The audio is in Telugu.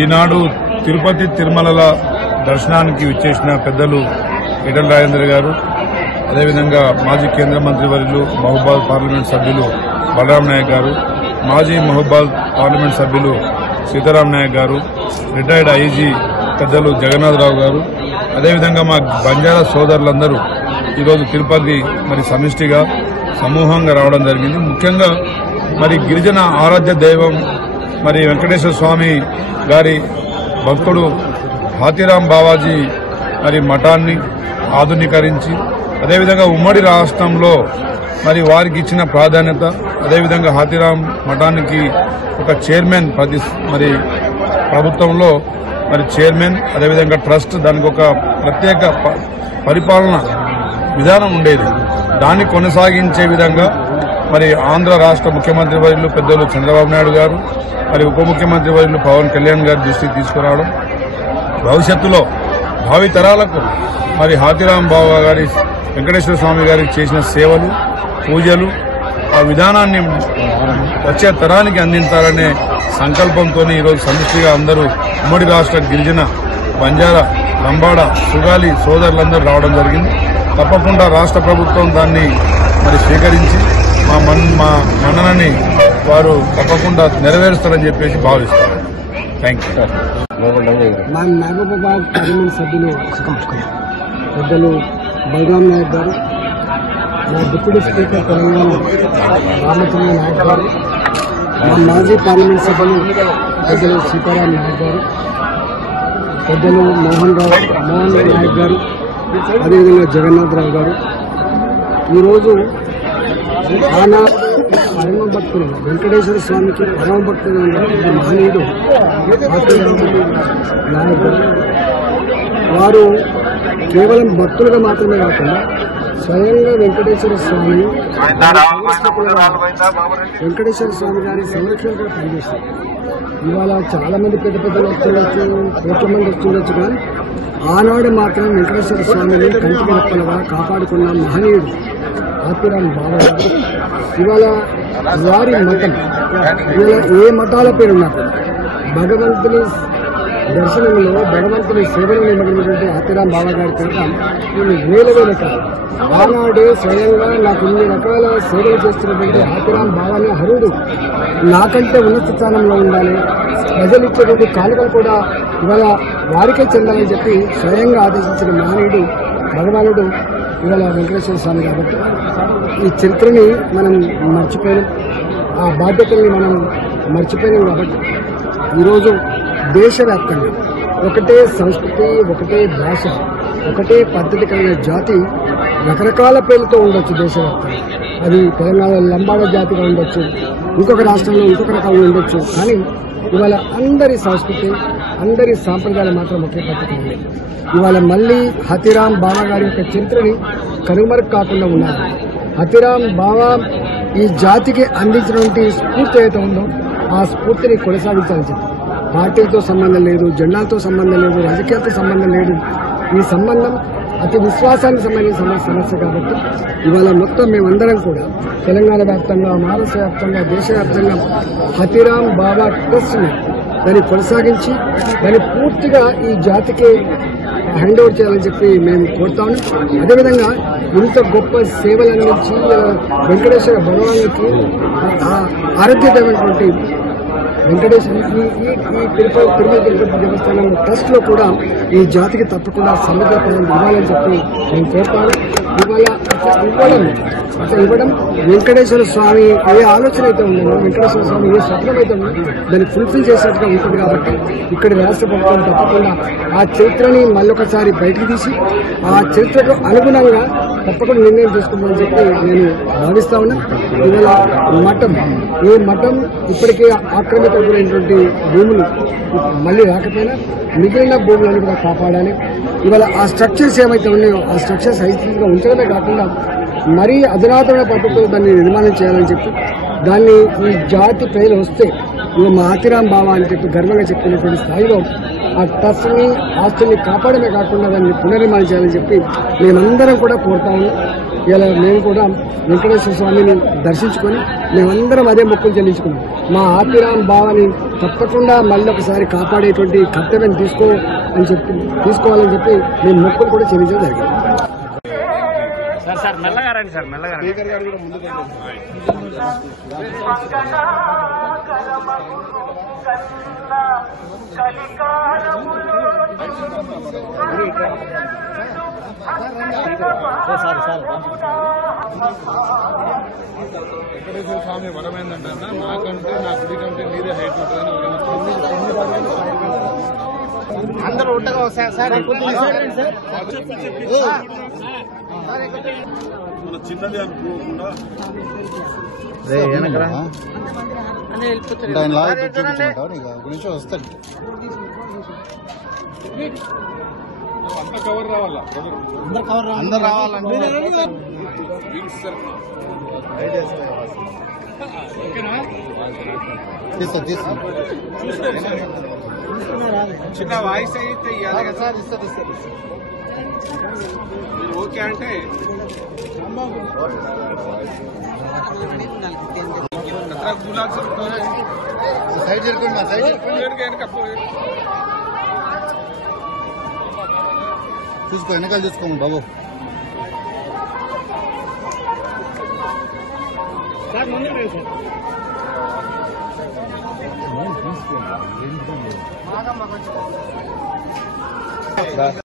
ఈనాడు తిరుపతి తిరుమలల దర్శనానికి విచ్చేసిన పెద్దలు ఈటల రాజేందర్ గారు, అదేవిధంగా మాజీ కేంద్ర మంత్రి వర్యులు మహబూబాద్ పార్లమెంట్ సభ్యులు బలరాం నాయక్ గారు, మాజీ మహబూబాద్ పార్లమెంట్ సభ్యులు సీతారాం నాయక్ గారు, రిటైర్డ్ ఐజీ పెద్దలు జగన్నాథరావు గారు, అదేవిధంగా మా బంజారా సోదరులందరూ ఈరోజు తిరుపతి సమిష్టిగా సమూహంగా రావడం జరిగింది. ముఖ్యంగా గిరిజన ఆరాధ్య దైవం వెంకటేశ్వర స్వామి గారి భక్తుడు హాతీరాం బావాజీ మఠాన్ని ఆధునీకరించి, అదేవిధంగా ఉమ్మడి రాష్ట్రంలో వారికి ఇచ్చిన ప్రాధాన్యత, అదేవిధంగా హాతీరాం మఠానికి ఒక చైర్మన్ ప్రభుత్వంలో చైర్మన్, అదేవిధంగా ట్రస్ట్, దానికి ఒక ప్రత్యేక పరిపాలన విధానం ఉండేది. దాన్ని కొనసాగించే విధంగా ఆంధ్ర రాష్ట్ర ముఖ్యమంత్రి వర్యులు పెద్దలు చంద్రబాబు నాయుడు గారు, ఉప ముఖ్యమంత్రి వర్యులు పవన్ కళ్యాణ్ గారి దృష్టికి తీసుకురావడం, భవిష్యత్తులో భావి తరాలకు హాతీరాం బావా గారి వెంకటేశ్వర స్వామి గారికి చేసిన సేవలు, పూజలు, ఆ విధానాన్ని వచ్చే తరానికి అందించాలనే సంకల్పంతో ఈరోజు సమిష్టిగా అందరూ ఉమ్మడి రాష్ట్ర గిరిజన, బంజారా, లంబాడ, సుగాలి సోదరులందరూ రావడం జరిగింది. తప్పకుండా రాష్ట్ర ప్రభుత్వం దాన్ని స్వీకరించి మా మన్ననని వారు తప్పకుండా నెరవేరుస్తారని చెప్పేసి భావిస్తారు. Thank you. మా మహబూబాబాద్ పార్లమెంట్ సభ్యులు పెద్దలు బలరాం నాయక్ గారు, మా డిప్యూటీ స్పీకర్ తెలంగాణ రామచంద్ర నాయక్ గారు, మా మాజీ పార్లమెంట్ సభ్యులు పెద్దలు సీతారాం నాయక్ గారు, పెద్దలు మోహన్ నాయక్ గారు, అదేవిధంగా జగన్నాథరావు గారు, ఈరోజు పరమ భక్తులు వెంకటేశ్వర స్వామికి పరమ భక్తులు మహనీయుడు నాయక్ గారు. వారు కేవలం భక్తులుగా మాత్రమే కాకుండా స్వయంగా వెంకటేశ్వర స్వామి గారి సంరక్షణగా పనిచేస్తారు. ఇవాళ చాలా మంది పెద్ద పెద్దలు వస్తుండొచ్చు, కోట్ల మంది వస్తుండొచ్చు, కానీ ఆనాడు మాత్రం వెంకటేశ్వర స్వామిని కంటికి రెప్పలుగా కాపాడుకున్న మహనీయుడు హాతీరాం బావా గారు. ఇవాళ వారి మతం, ఇవాళ ఏ మతాల పేరున్నా భగవంతుని దర్శనంలో, భగవంతుని సేవలో నిలబడినటువంటి హాతీరాం బావా గారి పేరు నేను వేల కాదు. ఆనాడే స్వయంగా నాకు ఇన్ని రకాల సేవలు చేస్తున్నటువంటి హాతీరాం బావాని హరుడు నాకంటే ఉన్నత స్థానంలో ఉండాలి, ప్రజలు ఇచ్చేటువంటి కానుకలు కూడా ఇవాళ వారికే చెందాలని చెప్పి స్వయంగా ఆదేశించిన మహనీయుడు భగవానుడు ఇవాళ వెంకటేశ్వర స్వామి. కాబట్టి ఈ చరిత్రని మనం మర్చిపోయాం, ఆ బాధ్యతల్ని మనం మర్చిపోయాం. కాబట్టి ఈరోజు దేశవ్యాప్తంగా ఒకటే సంస్కృతి, ఒకటే భాష, ఒకటే పద్ధతి కలిగిన జాతి రకరకాల పేర్లతో ఉండొచ్చు దేశవ్యాప్తంగా. అది తెలంగాణలో లంబాడ జాతిగా ఉండొచ్చు, ఇంకొక రాష్ట్రంలో ఇంకొక రకంగా ఉండొచ్చు, కానీ ఇవాళ అందరి సంస్కృతి, అందరి సాంప్రదాయాలు మాత్రం ఒకే పద్ధతి ఉంది. ఇవాళ మళ్ళీ హాతీరాం బావా గారి యొక్క చరిత్రని కనుమరుగు కాకుండా ఉన్నారు. హాతీరాం బావా ఈ జాతికి అందించినటువంటి స్ఫూర్తి ఏదైతే ఉందో ఆ స్ఫూర్తిని కొనసాగించాలని చెప్పి, పార్టీలతో సంబంధం లేదు, జెండాలతో సంబంధం లేదు, రాజకీయాలతో సంబంధం లేదు. ఈ సంబంధం అతి విశ్వాసానికి సంబంధించిన సమస్య. కాబట్టి ఇవాళ మొత్తం మేమందరం కూడా తెలంగాణ వ్యాప్తంగా, మహారాష్ట్ర వ్యాప్తంగా, దేశవ్యాప్తంగా హాతీరాం బావా ట్రస్ట్ని దాన్ని కొనసాగించి దాన్ని పూర్తిగా ఈ జాతికి హ్యాండ్ ఓవర్ చేయాలని చెప్పి మేము కోరుతాము. అదేవిధంగా ఇంత గొప్ప సేవలు అందించి వెంకటేశ్వర భగవానికి ఆరోగ్యమైనటువంటి వెంకటేశ్వర ఈ తిరుమల దేవస్థానం ట్రస్ట్ లో కూడా ఈ జాతికి తప్పకుండా సమగ్రతను ఇవ్వాలని చెప్పి నేను కోరుతాను. ఇవ్వడం వెంకటేశ్వర స్వామి ఏ ఆలోచన అయితే ఉందో, వెంకటేశ్వర స్వామి ఏ స్వప్నం అయితే ఉందో దాన్ని ఫుల్ఫిల్ చేసేట్టుగా ఉంటుంది. కాబట్టి ఇక్కడ రాష్ట్ర ప్రభుత్వం తప్పకుండా ఆ చరిత్రని మళ్ళొకసారి బయటికి తీసి ఆ చరిత్రకు అనుగుణంగా తప్పకుండా నిర్ణయం తీసుకుంటామని చెప్పి నేను భావిస్తా ఉన్నా. ఇవాళ ఏ మఠం ఇప్పటికే ఆక్రమితమైనటువంటి భూములు మళ్ళీ రాకపోయినా మిగిలిన భూములను కూడా కాపాడాలి. ఇవాళ ఆ స్ట్రక్చర్స్ ఏమైతే ఉన్నాయో ఆ స్ట్రక్చర్స్ హైస్గా ఉంచడమే కాకుండా మరీ అధునాతమైన పద్ధతిలో దాన్ని నిర్మాణం చేయాలని చెప్పి, దాన్ని ఈ జాతి ప్రజలు వస్తే మా హాతీరాం బావా అని చెప్పి గర్వంగా చెప్పినటువంటి స్థాయిలో ఆ ట్రస్ట్ని, ఆస్తుల్ని కాపాడమే కాకుండా దాన్ని పునర్నిర్మాణం చేయాలని చెప్పి మేమందరం కూడా కోరుతా ఉన్నాం. ఇలా మేము కూడా వెంకటేశ్వర స్వామిని దర్శించుకొని మేమందరం అదే మొక్కులు చెల్లించుకున్నాం. మా ఆపిరామ్ బావని తప్పకుండా మళ్ళీ ఒకసారి కాపాడేటువంటి కర్తవ్యం తీసుకోవాలని చెప్పి మేము మొక్కులు కూడా చెల్లించడం జరిగింది. సార్ మెల్లగా రండి సార్, మెల్లగా రండి. వెంకటేశ్వర స్వామి వరం ఏంటంటే నాకంటే నా గుడి కంటే నీరే హైట్ ఉంటుందని అందరూ ఉండగా సార్ మన చిన్నది అనుకోకుండా వస్తాడు అంత కవర్ రావాలా అందరు రావాలంటే తీస్తా చిన్న వాయిస్ అయితే ఇవ్వాలి కదా సార్. ఇస్తారు మీరు ఓకే అంటే సైడ్ జరుగుతుంది చూసుకో వెనకాల చూసుకోండి బాబు. సార్